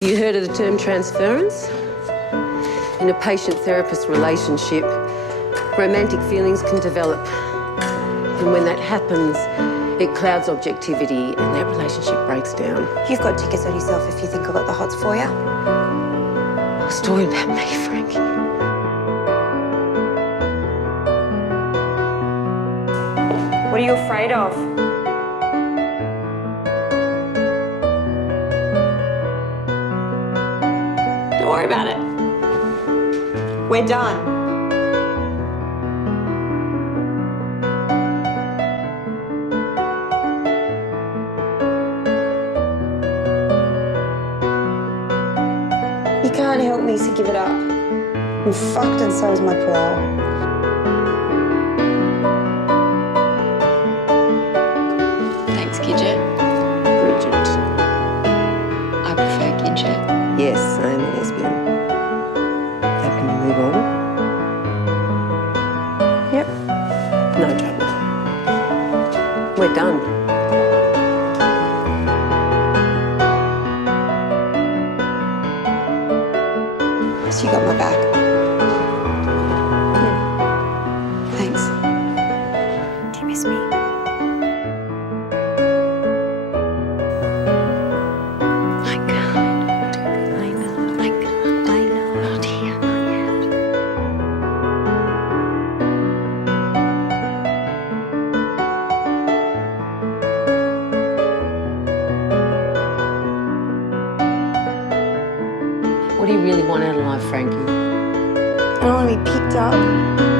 You heard of the term transference? In a patient-therapist relationship, romantic feelings can develop. And when that happens, it clouds objectivity and that relationship breaks down. You've got tickets on yourself if you think I got the hots for you. I was talking about me, Frankie. What are you afraid of? Don't worry about it. We're done. You can't help me, so give it up. I'm fucked and so is my parole. Thanks, Fridget. Fridget. I prefer Fridget. Yes, I am a lesbian. How can we move on? Yep. No trouble. We're done. So you got my back. Yeah. Thanks. Do you miss me? I can't. I know. I can't. I know. Not here. Not yet. What do you really want out of life, Frankie? I don't want to be picked up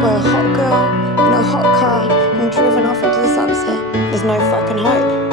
by a hot girl in a hot car and driven off into the sunset. There's no fucking hope.